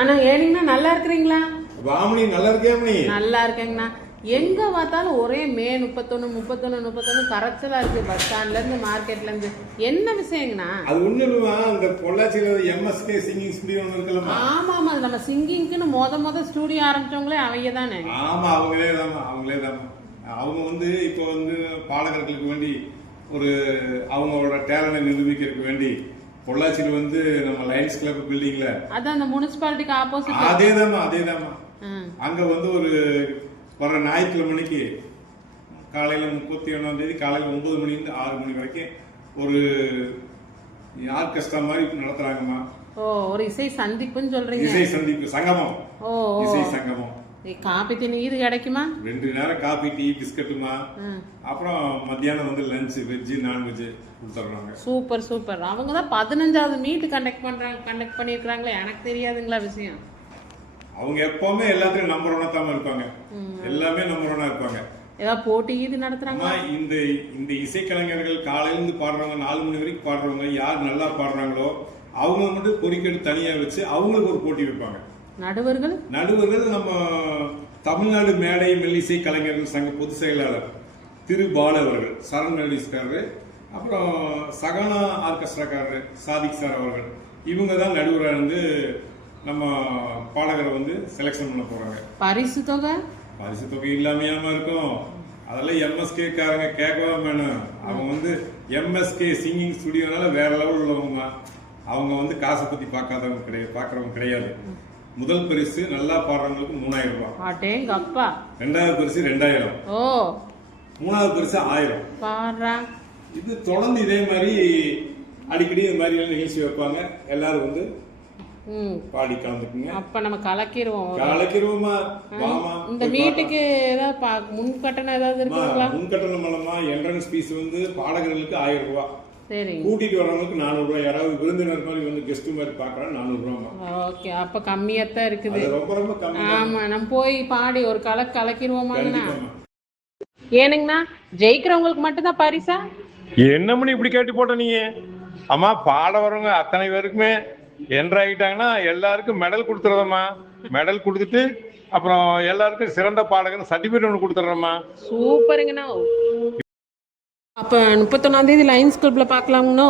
அண்ணா ஏனிங்கண்ணா நல்லா இருக்கிறீங்களா? வாமணி நல்லா இருக்கேன். நல்லா இருக்கேங்கண்ணா. எங்க பார்த்தாலும் ஒரே மே 31 கரைச்சலா இருக்கு. பஸ் ஸ்டாண்ட்ல இருந்து மார்க்கெட்ல இருந்து என்ன விஷயங்கண்ணா? அது ஒண்ணு இல்லமா, இந்த பொள்ளாச்சியில எம்எஸ்கே சிங்கிங் ஸ்டுடியோ இருக்குல்லமா. ஆமா ஆமா, நம்ம சிங்கிங்க்குன்னு முத ஸ்டுடியோ ஆரம்பிச்சவங்களே அவங்க தானே. ஆமா, அவங்களே தான். அவங்க வந்து இப்போ வந்து பாடகர்களுக்கு வேண்டி ஒரு அவங்களோட டேலண்டை நிரூபிக்கிறதுக்கு வேண்டி பொள்ளாச்சியில வந்து நம்ம லைன்ஸ் கிளப் பில்டிங்ல, அதான் அந்த முனிசிபாலிட்டிக்கு ஆப்போசிட். அதேதாம்மா. அங்க வந்து ஒரு வர ஞாயிற்றுக்கிழமைக்கு காலையில 31ஆம் தேதி காலையில 9 மணிலிருந்து 6 மணி வரைக்கும் ஒரு ஆர்கெஸ்ட்ரா மாதிரி நடத்துறாங்கம்மா. ஓ, ஒரு இசை சந்திப்புன்னு சொல்றீங்க? இசை சந்திப்பு சங்கமம். ஓ, இசை சங்கமம். காபி டீ இது கிடைக்குமா? 2 நேரம் காபி டீ பிஸ்கட்டுமா. அப்புறம் மத்தியானம் வந்து லஞ்ச் வெஜ் நான்வெஜ் கொடுத்துறாங்க. சூப்பர். அவங்க தான் 15வது மீட் கண்டக்ட் பண்ணிருக்காங்களே, எனக்கு தெரியாதுங்களா விஷயம்? அவங்க எப்பவுமே எல்லாத்தையும் நம்பர் ஒன்னா தான் இருப்பாங்க. எல்லாமே நம்பர் ஒன்னா இருப்பாங்க. ஏதாவது போட்டி இது நடத்துறாங்க. இந்த இசைக்கலைஞர்கள் காலையில இருந்து பாடுறவங்க 4 மணி வரைக்கும் பாடுறவங்க யார் நல்லா பாடுறாங்களோ அவங்க மட்டும் பொறிக்கெடுத்து தனியா வச்சு அவங்களுக்கு ஒரு போட்டி வைப்பாங்க. நடுவர்கள் நம்ம தமிழ்நாடு மேடை மெல்லிசை கலைஞர்கள் சங்க பொதுச் செயலாளர் திரு பாலு அவர்கள், சரண் மெலடிஸ்காரரு, அப்புறம் சகனா ஆர்கெஸ்ட்ராக்காரரு சாதிக் சார் அவர்கள், இவங்க தான் நடுவராக இருந்து நம்ம பாடகரை வந்து செலக்ஷன் பண்ண போறாங்க. பரிசு தொகை இல்லாமையாம இருக்கும். அதெல்லாம் எம்எஸ்கே காரங்க கேட்கவே வேணும். அவங்க வந்து எம்எஸ்கே சிங்கிங் ஸ்டுடியோனால வேற லெவல் உள்ளவங்க. அவங்க வந்து காசை பத்தி பாக்குறவங்க கிடையாது. முதல் பரிசு நல்லா பாடுறவங்களுக்கு 3000 ரூபாய். ரெண்டாவது பரிசு 2000. மூணாவது பரிசு 1000. இது தொடர்ந்து இதே மாதிரி அடிக்கடி இது மாதிரி நிகழ்ச்சி வைப்பாங்க. எல்லாரும் வந்து பாடி கலந்துக்குங்க. அப்ப நம்ம கலக்கிடுவோமா. இந்த மீட்டுக்கு ஏதாவது முன்கட்டணம் ஏதாவது இருக்குங்களா? முன்கட்டணம் மூலமா என்ட்ரன்ஸ் ஃபீஸ் வந்து பாடகர்களுக்கு 1000 ரூபாய். சரி, கூட்டிட்டு வரவங்களுக்கு 400 ரூபாய். யாராவது விருந்தினர் மாதிரி வந்து கெஸ்ட் மாதிரி பாக்குறா 400 ரூபாய். ஓகே, அப்ப கம்மியாத்தான் இருக்குது. ரொம்ப கம்மி. ஆமா, நம்ம போய் பாடி ஒரு கலக்கிடுவோமாங்கண்ணா. ஏனுங்கண்ணா, ஜெயிக்கிறவங்களுக்கு மட்டும் தான் பரிசா? என்ன மணி இப்படி கேட்டு போட்ட நீங்க? அம்மா, பாட வரவங்க அத்தனை பேருக்குமே என்ட்ரு ஆகிட்டாங்கன்னா எல்லாருக்கும் மெடல் கொடுத்துறதம்மா. மெடல் கொடுத்துட்டு அப்புறம் எல்லாருக்கும் சிறந்த பாடகர் சர்டிபிகேட் ஒன்று கொடுத்துட்றோம்மா. சூப்பருங்கண்ணா. அப்ப 31ஆம் தேதி லைன்ஸ் கிளப்ல பாக்கலாங்கண்ணா.